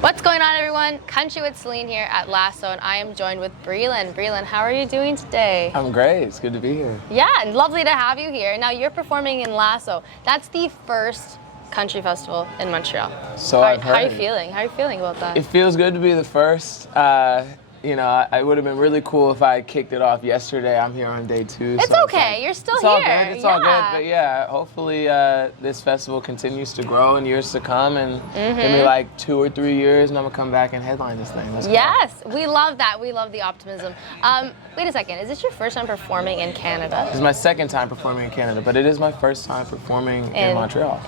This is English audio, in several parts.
What's going on, everyone? Country with Celine here at Lasso, and I am joined with BRELAND. BRELAND, how are you doing today? I'm great. It's good to be here. Yeah, and lovely to have you here. Now, you're performing in Lasso. That's the first country festival in Montreal. So I've heard. How are you feeling? How are you feeling about that? It feels good to be the first. It would have been really cool if I had kicked it off yesterday. I'm here on day 2. It's so okay. You're still it's here. All good. It's all good. But yeah, hopefully this festival continues to grow in years to come, and give me like 2 or 3 years, and I'm gonna come back and headline this thing. Yes, we love that. We love the optimism. Wait a second. Is this your first time performing in Canada? This is my second time performing in Canada, but it is my first time performing in Montreal.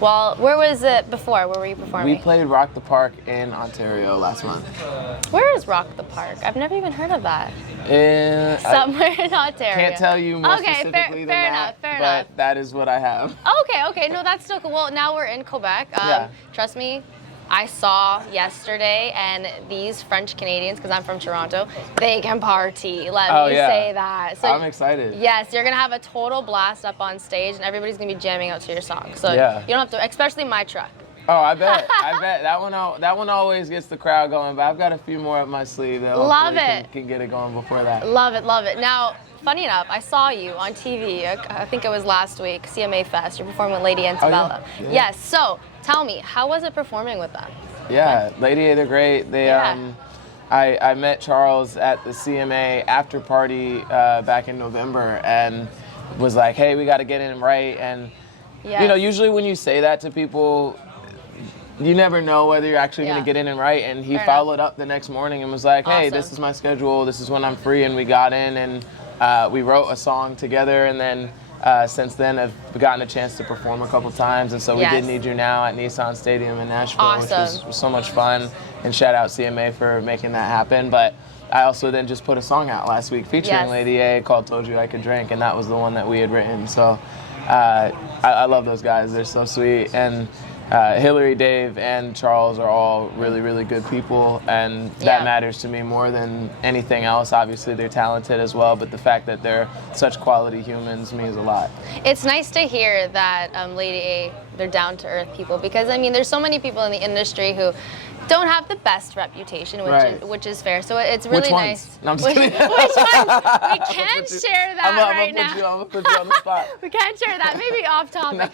Well, where was it before? Where were you performing? We played Rock the Park in Ontario last month. Where is Rock the Park? I've never even heard of that. Somewhere in Ontario. Can't tell you more specifically than that. Fair enough. But that is what I have. Okay. No, that's still cool. Well, now we're in Quebec. Yeah. Trust me, I saw yesterday, and these French Canadians, because I'm from Toronto, they can party. Let me say that. So I'm excited. Yes, you're gonna have a total blast up on stage, and everybody's gonna be jamming out to your song. So you don't have to, especially my truck. Oh, I bet. That one always gets the crowd going, but I've got a few more up my sleeve that hopefully can get it going before that. Love it. Now, funny enough, I saw you on TV, I think it was last week, CMA Fest. You're performing with Lady Antebellum. Oh, yeah. Yes, so tell me, how was it performing with them? Yeah, Lady A, they're great. I met Charles at the CMA after party back in November and was like, hey, we got to get in right. And, usually when you say that to people, you never know whether you're actually going to get in and right. And he followed up the next morning and was like, hey, this is my schedule. This is when I'm free. And we got in and we wrote a song together. And then since then, I've gotten a chance to perform a couple times. And so we did Need You Now at Nissan Stadium in Nashville, which was so much fun. And shout out CMA for making that happen. But I also then just put a song out last week featuring Lady A called Told You I Could Drink. And that was the one that we had written. So I love those guys. They're so sweet. And Hillary, Dave, and Charles are all really, really good people, and that matters to me more than anything else. Obviously, they're talented as well, but the fact that they're such quality humans means a lot. It's nice to hear that Lady A, they're down-to-earth people, because, I mean, there's so many people in the industry who don't have the best reputation, which is fair. So it's really nice. No, I'm just kidding. Which ones? We can't share that right now. I'm gonna put you on the spot. We can't share that. Maybe off topic.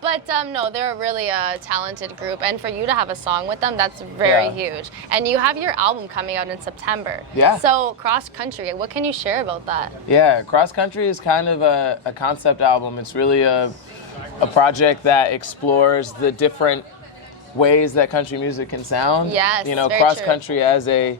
But no, they're a really talented group, and for you to have a song with them, that's very huge. And you have your album coming out in September. Yeah. So Cross Country, what can you share about that? Yeah, Cross Country is kind of a concept album. It's really a project that explores the different ways that country music can sound. Yes, Cross country as a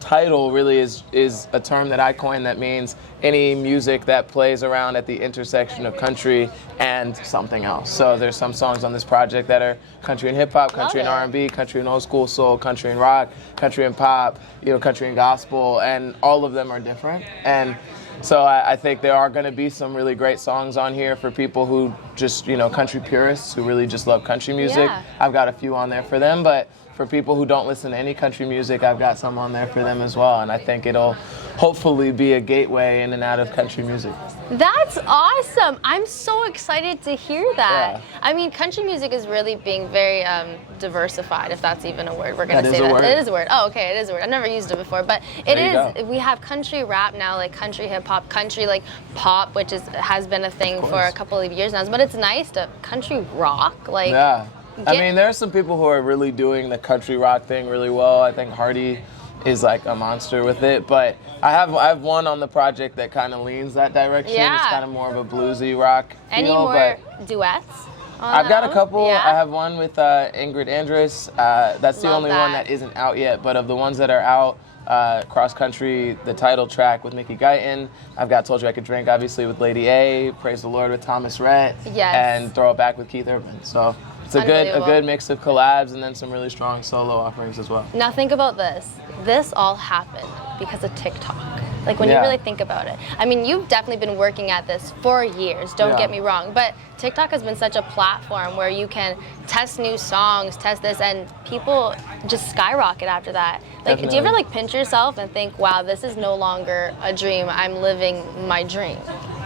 title really is a term that I coined that means any music that plays around at the intersection of country and something else. So there's some songs on this project that are country and hip hop, country and R&B, country and old school soul, country and rock, country and pop, country and gospel, and all of them are different. And so I think there are going to be some really great songs on here for people who just, country purists who really just love country music. Yeah. I've got a few on there for them, but for people who don't listen to any country music, I've got some on there for them as well. And I think it'll hopefully be a gateway in and out of country music. That's awesome. I'm so excited to hear that. Yeah. I mean, country music is really being very diversified, if that's even a word. We're going to say that. Word. It is a word. Oh, okay, it is a word. I've never used it before, but it is. We have country rap now, like country hip hop, country like pop, which has been a thing for a couple of years now. But it's nice to country rock, like. Yeah. I mean, there are some people who are really doing the country rock thing really well. I think Hardy is like a monster with it, but I have one on the project that kind of leans that direction. Yeah. It's kind of more of a bluesy rock feel. Any more duets? I've got a couple. Yeah. I have one with Ingrid Andress. That's the only one that isn't out yet, but of the ones that are out, Cross Country, the title track with Mickey Guyton. I've got Told You I Could Drink, obviously, with Lady A, Praise the Lord with Thomas Rhett, and Throw It Back with Keith Urban. So it's a good mix of collabs and then some really strong solo offerings as well. Now think about this. This all happened because of TikTok. Like when you really think about it. I mean, you've definitely been working at this for years, don't get me wrong, but TikTok has been such a platform where you can test new songs, test this, and people just skyrocket after that. Like, do you ever like pinch yourself and think, wow, this is no longer a dream, I'm living my dream?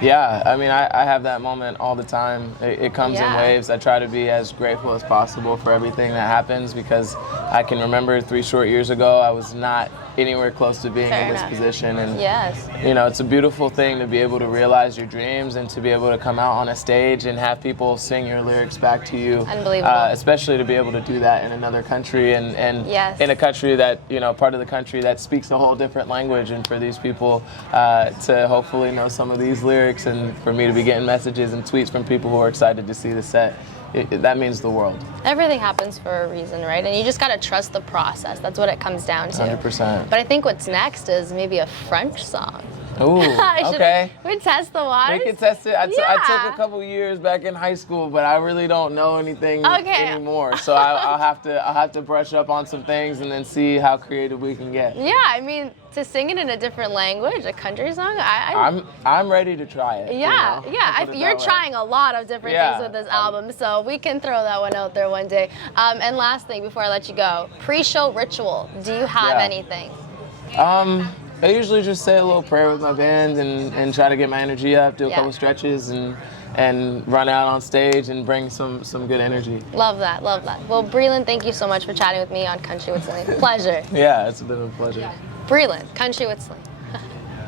Yeah, I mean, I have that moment all the time. It comes in waves. I try to be as grateful as possible for everything that happens, because I can remember 3 short years ago, I was not anywhere close to being in this position. And, you know, it's a beautiful thing to be able to realize your dreams and to be able to come out on a stage and have people sing your lyrics back to you. Unbelievable. Especially to be able to do that in another country and in a country that, you know, part of the country that speaks a whole different language, and for these people to hopefully know some of these lyrics, and for me to be getting messages and tweets from people who are excited to see the set. That means the world. Everything happens for a reason, right? And you just got to trust the process. That's what it comes down to. 100%. But I think what's next is maybe a French song. Ooh, okay. We test the waters. We can test it. I took a couple years back in high school, but I really don't know anything anymore. So I'll have to brush up on some things and then see how creative we can get. Yeah, I mean, to sing it in a different language, a country song, I'm ready to try it. Yeah, you know? You're trying a lot of different things with this album, so we can throw that one out there one day. And last thing before I let you go, pre-show ritual. Do you have anything? I usually just say a little prayer with my band and try to get my energy up, do a couple stretches, and run out on stage and bring some good energy. Love that, love that. Well, BRELAND, thank you so much for chatting with me on Country with Celine. Pleasure. Yeah, it's been a pleasure. BRELAND, Country with Celine.